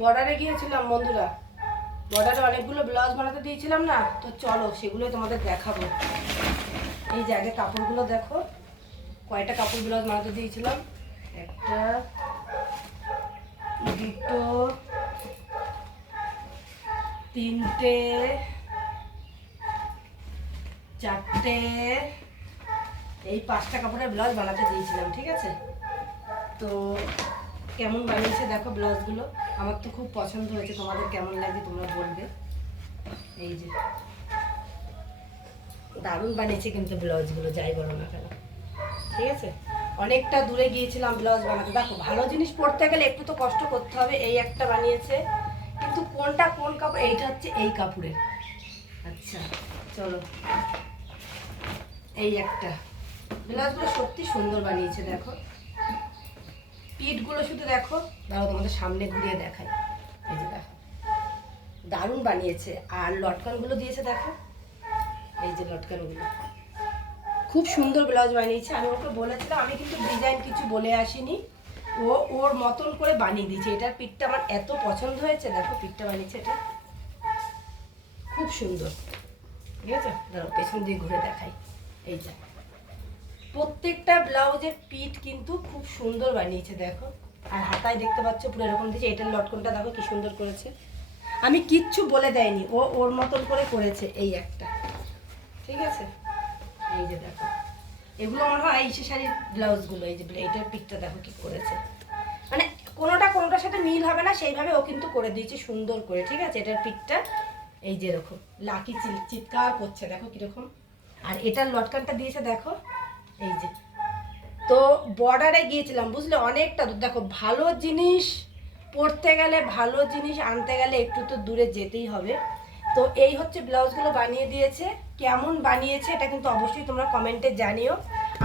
বর্ডারে গিয়েছিলাম বন্ধুরা, বর্ডারে অনেকগুলো ব্লাউজ বানাতে দিয়েছিলাম না, তো চলো সেগুলোই তোমাদের দেখাবো। এই যে আগে কাপড়গুলো দেখো, কয়টা কাপড় ব্লাউজ বানাতে দিয়েছিলাম। একটা, দুটো, তিনটে, চারটে, এই 5টা কাপড়ের ব্লাউজ বানাতে দিয়েছিলাম। ঠিক আছে, তো কেমন বানিয়েছে দেখো ব্লাউজগুলো। আমার তো খুব পছন্দ হয়েছে, তোমাদের কেমন লাগে তোমরা বলবে। এই যে দারুণ বানিয়েছে কিন্তু ব্লাউজগুলো, যাই বলো না কেন। ঠিক আছে, অনেকটা দূরে গিয়েছিলাম ব্লাউজ বানাতে। দেখো ভালো জিনিস পরতে গেলে একটু তো কষ্ট করতে হবে। এই একটা বানিয়েছে, কিন্তু কোনটা কোন কাপড়, এইটা হচ্ছে এই কাপড়ের। আচ্ছা চলো, এই একটা ব্লাউজগুলো সত্যি সুন্দর বানিয়েছে। দেখো পিঠগুলো শুধু দেখো, দাঁড়াও তোমাদের সামনে ঘুরিয়ে দেখাই। এই যে দেখো দারুণ বানিয়েছে। আর লটকানগুলো দিয়েছে দেখো, এই যে লটকানগুলো খুব সুন্দর ব্লাউজ বানিয়েছে। আমি ওকে বলেছিলাম, আমি কিন্তু ডিজাইন কিছু বলে আসিনি, ও ওর মতন করে বানিয়ে দিয়েছে। এটার পিঠটা আমার এত পছন্দ হয়েছে, দেখো পিঠটা বানিয়েছে, এটা খুব সুন্দর। ঠিক আছে, দাঁড়াও পেছন দিয়ে ঘুরে দেখাই। এই যে প্রত্যেকটা ব্লাউজের পিঠ কিন্তু খুব সুন্দর বানিয়েছে দেখো। আর হাতায় দেখতে পাচ্ছ পুরো এরকম দিয়েছে। এটার লটকনটা দেখো কি সুন্দর করেছে, আমি কিচ্ছু বলে দেয়নি, ও ওর মতন করে করেছে। এই একটা, ঠিক আছে, এই যে দেখো এগুলো মনে হয় আইসি শাড়ির ব্লাউজগুলো। এই যে এইটার পিঠটা দেখো কি করেছে, মানে কোনোটার সাথে মিল হবে না সেইভাবে ও কিন্তু করে দিয়েছে সুন্দর করে। ঠিক আছে, এটার পিঠটা এই যে এরকম লাকি চিৎকার করছে দেখো কিরকম। আর এটার লটকানটা দিয়েছে দেখো, এই যে। তো বর্ডারে গিয়েছিলাম বুঝলে, অনেকটা দূর। দেখো ভালো জিনিস পরতে গেলে, ভালো জিনিস আনতে গেলে একটু তো দূরে যেতেই হবে। তো এই হচ্ছে ব্লাউজগুলো বানিয়ে দিয়েছে। কেমন বানিয়েছে এটা কিন্তু অবশ্যই তোমরা কমেন্টে জানিও।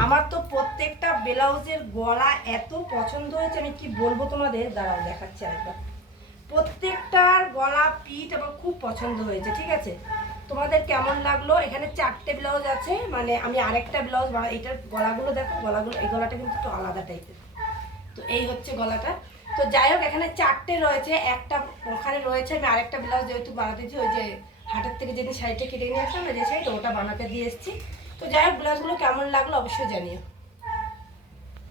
আমার তো প্রত্যেকটা ব্লাউজের গলা এত পছন্দ হয়েছে, আমি কি বলবো তোমাদের, দাঁড়াও দেখাচ্ছি আরেকবার। প্রত্যেকটার গলা পিঠ আমার খুব পছন্দ হয়েছে। ঠিক আছে, তোমাদের কেমন লাগলো। এখানে 4টে ব্লাউজ আছে, মানে আমি আরেকটা ব্লাউজ এইটার গলাগুলো দেখো, গলাগুলো এই গলাটা কিন্তু একটু আলাদা টাইপের। তো এই হচ্ছে গলাটা। তো যাই হোক এখানে 4টে রয়েছে, একটা ওখানে রয়েছে। আমি আরেকটা ব্লাউজ যেহেতু বানাতেছি, ওই যে হাটের থেকে যেদিন শাড়িটা কেটে নিয়ে আসলাম, যে শাড়িটা ওটা বানাতে দিয়ে এসেছি। তো যাই হোক ব্লাউজগুলো কেমন লাগলো অবশ্যই জানিও।